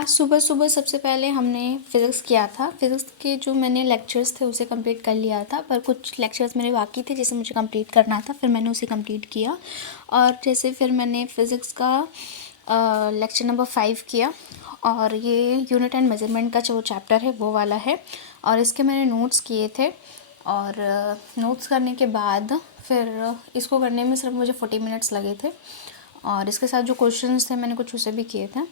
आज सुबह सुबह सबसे पहले हमने फ़िज़िक्स किया था। फ़िज़िक्स के जो मैंने लेक्चर्स थे उसे कंप्लीट कर लिया था, पर कुछ लेक्चर्स मेरे बाकी थे जिसे मुझे कंप्लीट करना था, फिर मैंने उसे कंप्लीट किया। और जैसे फिर मैंने फ़िज़िक्स का लेक्चर नंबर 5 किया, और ये यूनिट एंड मेजरमेंट का जो चैप्टर है वो वाला है, और इसके मैंने नोट्स किए थे। और नोट्स करने के बाद फिर इसको करने में सिर्फ मुझे 40 मिनट्स लगे थे, और इसके साथ जो क्वेश्चंस थे मैंने कुछ उसे भी किए थे।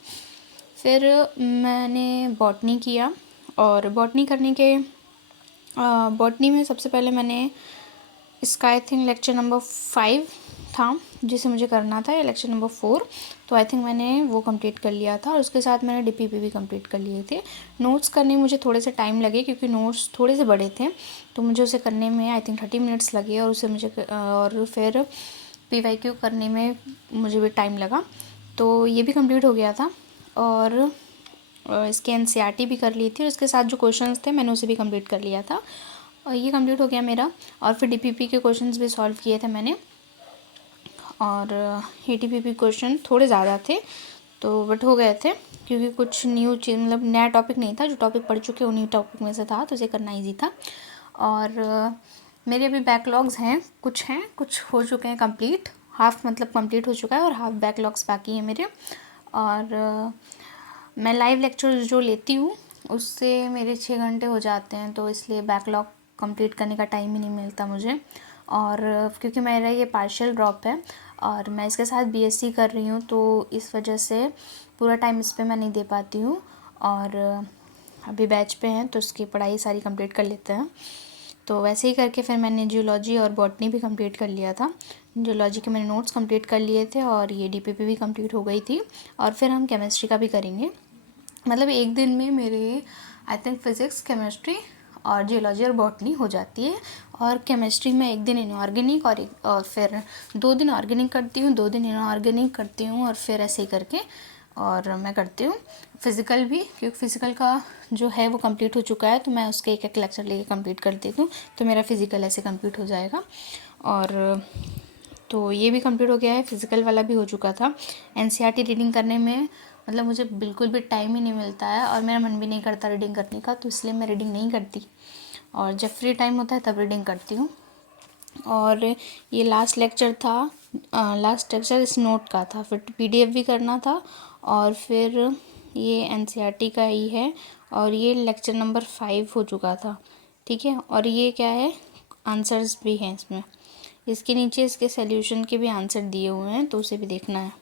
फिर मैंने बॉटनी किया, और बॉटनी करने के बॉटनी में सबसे पहले मैंने इसका आई थिंक लेक्चर नंबर 5 था जिसे मुझे करना था, या लेक्चर नंबर 4, तो आई थिंक मैंने वो कंप्लीट कर लिया था। और उसके साथ मैंने डीपीपी भी कंप्लीट कर लिए थे। नोट्स करने में मुझे थोड़े से टाइम लगे क्योंकि नोट्स थोड़े से बड़े थे, तो मुझे उसे करने में आई थिंक 30 मिनट्स लगे, और उसे मुझे और फिर PYQ करने में मुझे भी टाइम लगा, तो ये भी कंप्लीट हो गया था। और इसके NCERT भी कर ली थी, और इसके साथ जो क्वेश्चंस थे मैंने उसे भी कंप्लीट कर लिया था, और ये कंप्लीट हो गया मेरा। और फिर DPP के क्वेश्चंस भी सॉल्व किए थे मैंने, और ये DPP क्वेश्चन थोड़े ज़्यादा थे तो बट हो गए थे, क्योंकि कुछ न्यू चीज़ मतलब नया टॉपिक नहीं था, जो टॉपिक पढ़ चुके उन्हीं टॉपिक में से था, तो इसे करना ईजी था। और मेरे अभी बैकलॉग्स हैं, कुछ हो चुके हैं कंप्लीट, हाफ मतलब कंप्लीट हो चुका है, और हाफ बैकलॉग्स बाकी हैं मेरे। और मैं लाइव लेक्चर जो लेती हूँ उससे मेरे 6 घंटे हो जाते हैं, तो इसलिए बैकलॉग कंप्लीट करने का टाइम ही नहीं मिलता मुझे। और क्योंकि मेरा ये पार्शियल ड्रॉप है, और मैं इसके साथ BSc कर रही हूँ, तो इस वजह से पूरा टाइम इस पर मैं नहीं दे पाती हूँ। और अभी बैच पे हैं तो उसकी पढ़ाई सारी कंप्लीट कर लेते हैं। तो वैसे ही करके फिर मैंने जियोलॉजी और बॉटनी भी कंप्लीट कर लिया था। जियोलॉजी के मैंने नोट्स कंप्लीट कर लिए थे, और ये DPP भी कंप्लीट हो गई थी। और फिर हम केमिस्ट्री का भी करेंगे, मतलब एक दिन में मेरे आई थिंक फ़िज़िक्स, केमिस्ट्री और जियोलॉजी और बॉटनी हो जाती है। और केमिस्ट्री में एक दिन इनऑर्गेनिक, और फिर 2 दिन ऑर्गेनिक करती हूँ, 2 दिन इनऑर्गेनिक करती हूँ, और फिर ऐसे ही करके और मैं करती हूँ फ़िज़िकल भी, क्योंकि फ़िज़िकल का जो है वो कंप्लीट हो चुका है, तो मैं उसके एक एक लेक्चर लेके कंप्लीट कर देती हूँ, तो मेरा फ़िज़िकल ऐसे कंप्लीट हो जाएगा। और तो ये भी कंप्लीट हो गया है, फ़िज़िकल वाला भी हो चुका था। NCERT रीडिंग करने में मतलब मुझे बिल्कुल भी टाइम ही नहीं मिलता है, और मेरा मन भी नहीं करता रीडिंग करने का, तो इसलिए मैं रीडिंग नहीं करती, और जब फ्री टाइम होता है तब रीडिंग करती हूँ। और ये लास्ट लेक्चर था, लास्ट लेक्चर इस नोट का था, फिर PDF भी करना था, और फिर ये NCERT का ही है, और ये लेक्चर नंबर 5 हो चुका था, ठीक है। और ये क्या है, आंसर्स भी हैं इसमें, इसके नीचे इसके सॉल्यूशन के भी आंसर दिए हुए हैं, तो उसे भी देखना है।